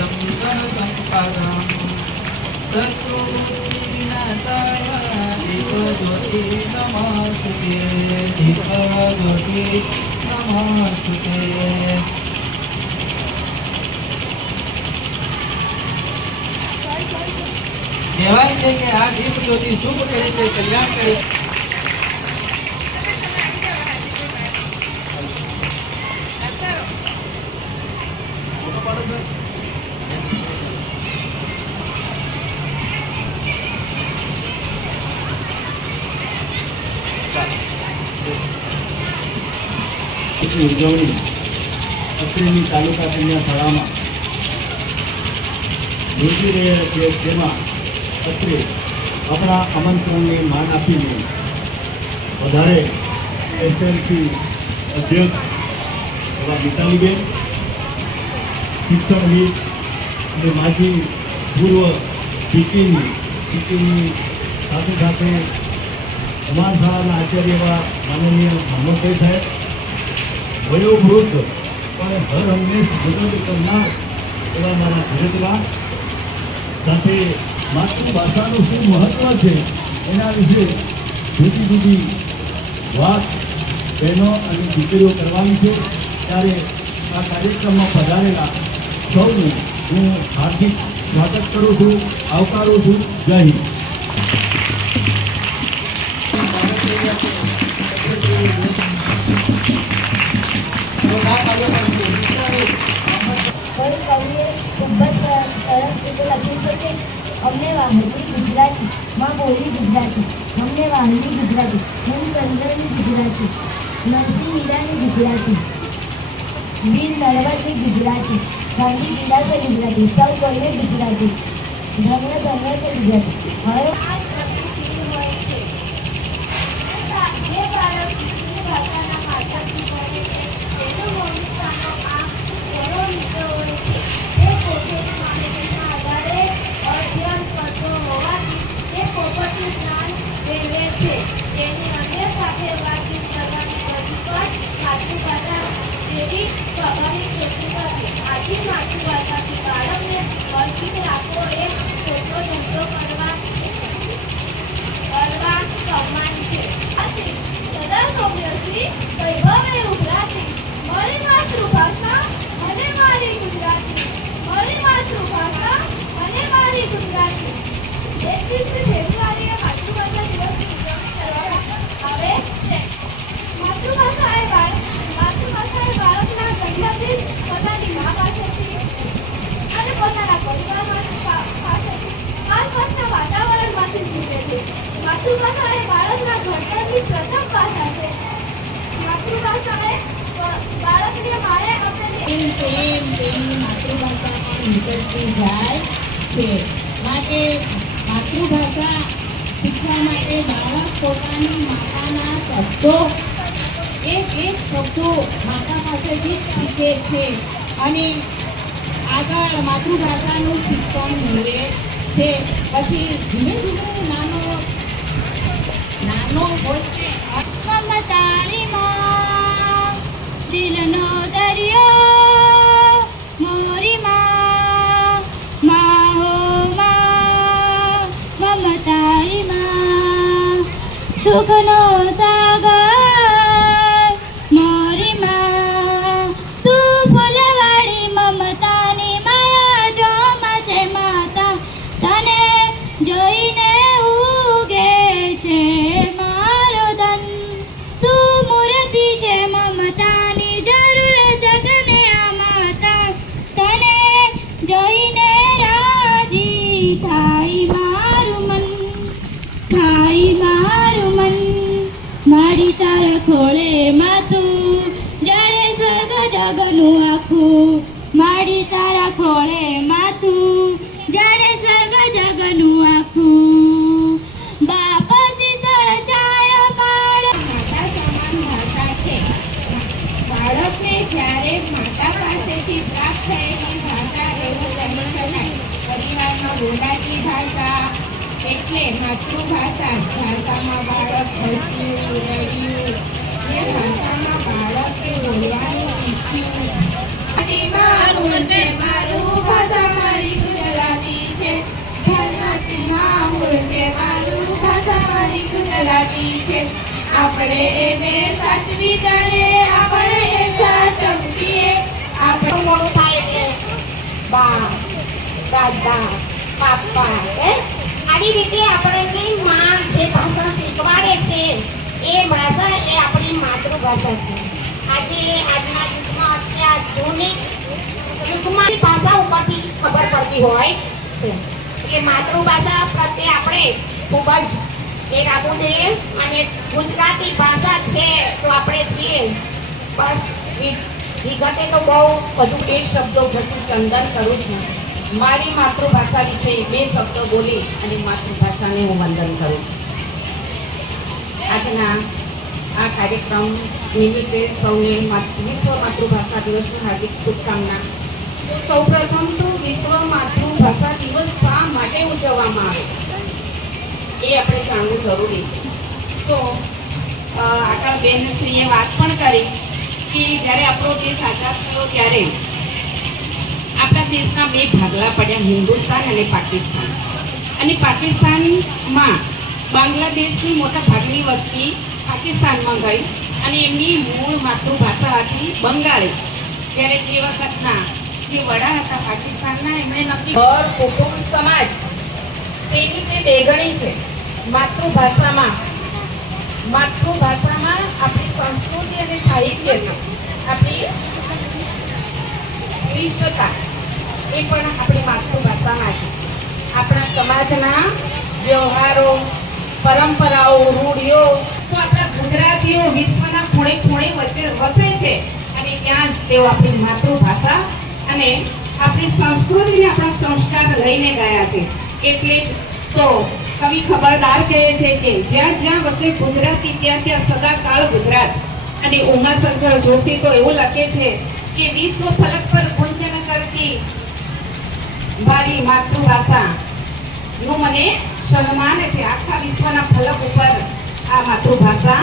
नित्यं धनसम्पदाम् शत्रुबुद्धिविनाशाय दीपज्योति नमोस्तुते दीपज्योति नमोस्तुते। કહેવાય છે કે આ દીપ જ્યોતિ શુભ કરે છે, કલ્યાણ કરે છે। ઉજવણી અત્રેની તાલુકા કન્યા શાળામાં યોજી રહ્યા છે, તેમાં અત્રે આપણા આમંત્રણને માન આપીને વધારે એસએલસી અધ્યક્ષ એવા મિતાલીબેન, શિક્ષણવિદ અને માજી પૂર્વ પીટીની સાથે સાથે સમાજ શાળાના આચાર્ય એવા માનનીય મામલભાઈ સાહેબ, વયોવૃદ્ધ પણ હર હંમેશ મદદ કરનાર એવા મારા ધીરજબા, સાથે માતૃભાષાનું શું મહત્ત્વ છે એના વિશે જુદી જુદી વાત બહેનો અને દીકરીઓ કરવાની છે। ત્યારે આ કાર્યક્રમમાં પધારેલા સૌને હું હાર્દિક સ્વાગત કરું છું, આવકારું છું। જય હિન્દ। કોઈ કવિએ ખૂબ જ સરસ રીતે લખ્યું છે કે અમને વહાલી ગુજરાતી, માં બોલી ગુજરાતી, અમને વહાલી ગુજરાતી, હેમચંદ્રની ગુજરાતી, નરસિંહ મીરાની ગુજરાતી, વીર નરવરની ગુજરાતી, ગાંધી ગીરા છે ગુજરાતી, સૌ કોઈને ગુજરાતી, ધન્ય ધન્ય છે ગુજરાતી। હવે માતૃભાષાથી બાળકને વંચિત રાખવો એ ખોટો ધંધો કરવા સમાન છે। સદા સૌમ્યશ્રી વૈભવે ઉભરાતી મારી માતૃભાષા અને મારી ગુજરાતી, મારી માતૃભાષા અને મારી ગુજરાતી। 21મી ફેબ્રુઆરીએ માતૃભાષા દિવસની ઉજવણી કરવામાં આવે છે। માતૃભાષા એ બાળકના જન્મથી પોતાની મા પાસેથી અને પોતાના પરિવાર પાસેથી આસપાસના વાતાવરણમાંથી શીખે છે। માતૃભાષા એ બાળકના ઘડતરની પ્રથમ ભાષા છે। માતૃભાષા એ બાળકને માએ આપેલી તેની માતૃભાષા પણ વિકસતી જાય છે। માટે માતૃભાષા શીખવા માટે બાળક પોતાની માતાના શબ્દો એક શબ્દો માતા પાસેથી જ શીખે છે અને આગળ માતૃભાષાનું શિક્ષણ મેળવે છે। પછી ધીમે ધીમે નાનો હોય છે। મમતાની માં દિલનો દરિયો મોરી માં, માં હો માં મમતાની માં, સુખનો સાગર મોરી માં, તું ફૂલવાળી મમતાની માયા જોમાં છે માતા, તને જોઈને ઉગે છે મારો ધન, તું મૂર્તિ છે મમતાની જરૂર જગને આ માતા, તને જોઈને રાજી થાય મારું મન, થાય મારું મન। મારી તારા ખોળે માથું જાણે સ્વર્ગ જગનું આખું, મારી તારા ખોળે માથું જાણે સ્વર્ગ જગનું આખું। બાપ શીતળ છાયા બાળક માતા સમાન ભાષા છે। બાળકને જ્યારે માતા પાસેથી પ્રાપ્ત થયેલી ભાષા એવું કહી શકાય। પરિવારમાં બોલાતી ભાષા એટલે માતૃભાષા। ભાષામાં બાળક હસ્યું, રડ્યું, એ ભાષામાં બાળકે બોલવાનું શીખ્યું। મારું છે મારું ભાષા લલાટી છે. આપણે એને સાચવી જાણે, આપણે એ સાચવીએ. આપણે મોડું થાય એટલે બા દાદા પાપા આવી રીતે આપણને માં જે ભાષા શીખવાડે છે એ ભાષા એ આપણી માતૃભાષા છે. આજે આજના યુગમાં અત્યાધુનિક યુગમાં ભાષા ઉપરથી ખબર પડતી હોય છે કે માતૃભાષા પ્રત્યે આપણે ખૂબ જ એ રાખવું જોઈએ. અને ગુજરાતી ભાષા છે તો આપણે છીએ. બસ વિગતે તો બહુ બધું બે શબ્દો પછી ચંદન કરું છું. મારી માતૃભાષા વિશે બે શબ્દો બોલી અને માતૃભાષાને હું વંદન કરું. આજના આ કાર્યક્રમ નિમિત્તે સૌને વિશ્વ માતૃભાષા દિવસની હાર્દિક શુભકામના. તો સૌપ્રથમ તો વિશ્વ માતૃભાષા દિવસ શા માટે ઉજવવામાં આવે એ આપણે જાણવું જરૂરી છે. તો આકાબેનશ્રીએ વાત પણ કરી કે જ્યારે આપણો દેશ આઝાદ થયો ત્યારે આપણા દેશના બે ભાગલા પડ્યા, હિન્દુસ્તાન અને પાકિસ્તાન. અને પાકિસ્તાનમાં બાંગ્લાદેશની મોટા ભાગની વસ્તી પાકિસ્તાનમાં ગઈ અને એમની મૂળ માતૃભાષા હતી બંગાળી. જ્યારે તે વખતના જે વડા હતા પાકિસ્તાનના એમણે નક્કી ઘર કુટુંબ સમાજ તેની તે દેગણી છે. માતૃભાષામાં આપણી સંસ્કૃતિ અને સાહિત્ય છે, આપણી શિષ્ટતા એ પણ આપણી માતૃભાષામાં છે. આપણા સમાજના વ્યવહારો, પરંપરાઓ, રૂઢિઓ તો આપણા ગુજરાતીઓ વિશ્વના ખૂણે ખૂણે વચ્ચે વસે છે અને ત્યાં તેઓ આપણી માતૃભાષા અને આપણી સંસ્કૃતિને આપણા સંસ્કાર લઈને ગયા છે. એટલે જ તો કવિ ખબરદાર કહે છે કે જ્યાં જ્યાં વસે ગુજરાતી ત્યાં ત્યાં સદાકાળ ગુજરાત. અને ઉમાશંકર જોશી તો એવું લખે છે કે વિશ્વ ફલક પર ગુંજન કરતી મારી માતૃભાષા નું મને સન્માન છે. આખા વિશ્વના ફલક ઉપર આ માતૃભાષા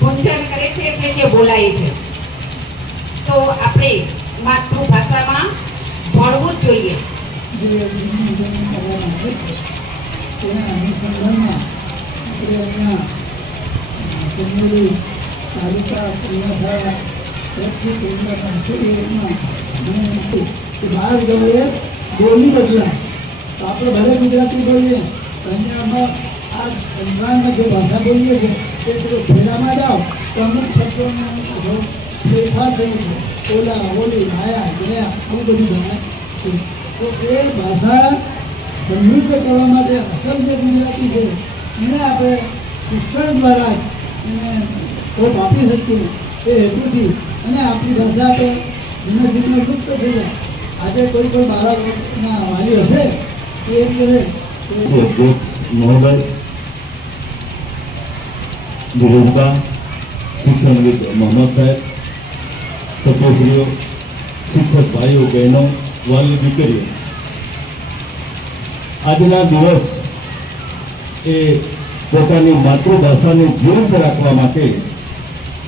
ગુંજન કરે છે એટલે કે બોલાય છે. તો આપણે માતૃભાષામાં ભણવું જ જોઈએ. તેના અનુસંધાનમાં આપણે અહીંયા કન્નોલી તાલુકા કન્યાશાળા તરફથી કેન્દ્ર સંશોધનમાં બહાર જઈએ બોલી બદલાય તો આપણે ભલે ગુજરાતી બોલીએ તો અહીંયામાં આ સંસ્થાનમાં જે ભાષા બોલીએ છીએ તે પેલો છેડામાં જાઓ તો અમુક શબ્દોને ફેરફાર થયો છે. ઓલા ઓલી આયા ગયા આવું બધું ભણાય છે. તો એ ભાષા સમૃદ્ધ કરવા માટે અસલ જે ગુજરાતી છે એને આપણે શિક્ષણ દ્વારા એને કોપ આપી શકીએ એ હેતુથી અને આપણી ભાષા તો ધીમે ધીમે લુપ્ત થઈ જાય. આજે કોઈ પણ બાળકના વાલી હશે એ એમ કહે अध्यक्ष महोदय, विरोधता शिक्षणविद मोहम्मद साहेब, सभ्यश्रीओ, शिक्षक भाईओ बहनों, वाली दीकरीओ, આજના દિવસ એ પોતાની માતૃભાષાને જીવંત રાખવા માટે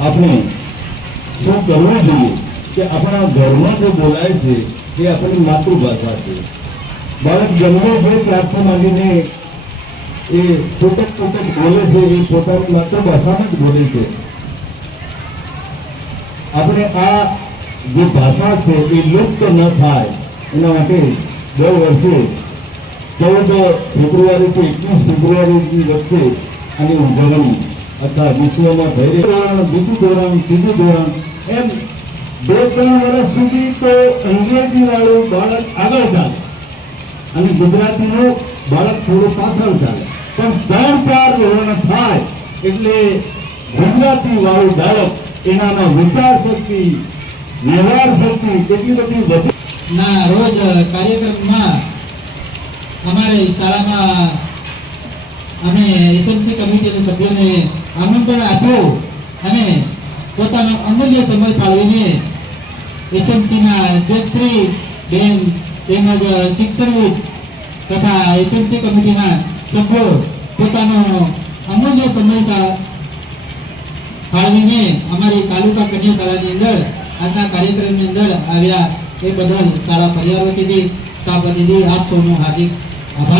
આપણે શું કરવું જોઈએ કે આપણા ઘરમાં જે બોલાય છે એ આપણી માતૃભાષા છે. બાળક જન્મે છે ત્યારથી માંડીને એ ટૂટક બોલે છે, એ પોતાની માતૃભાષામાં જ બોલે છે. આપણે આ જે ભાષા છે એ લુપ્ત ન થાય એના માટે દર વર્ષે 14 ફેબ્રુઆરીથી 21 ફેબ્રુઆરીની વચ્ચે આની ઉજવણી અથવા વિશ્વમાં થઈ રહી ધોરણ, બીજું ધોરણ, ત્રીજું ધોરણ એમ 2-3 વર્ષ સુધી તો અંગ્રેજીવાળું બાળક આગળ ચાલે અને ગુજરાતીનું બાળક થોડું પાછળ ચાલે, પણ 3-4 ધોરણ થાય એટલે ગુજરાતીવાળું બાળક એનામાં વિચાર શક્તિ, વ્યવહાર શક્તિ એટલી બધી વધે. ના રોજ કાર્યક્રમમાં અમારી શાળામાં અમે એસએમસી કમિટીના સભ્યોને આમંત્રણ આપ્યું અને પોતાનો અમૂલ્ય સમય ફાળવીને એસએમસીના અધ્યક્ષશ્રી બેન તેમજ શિક્ષણવિદ તથા એસએમસી કમિટીના સભ્યો પોતાનો અમૂલ્ય સમય ફાળવીને અમારી તાલુકા કન્યા શાળાની અંદર આજના કાર્યક્રમની અંદર આવ્યા એ બદલ શાળા પરિવાર વતીથી સ્ટાફ વતીથી આપ સૌનો હાર્દિક આભાર.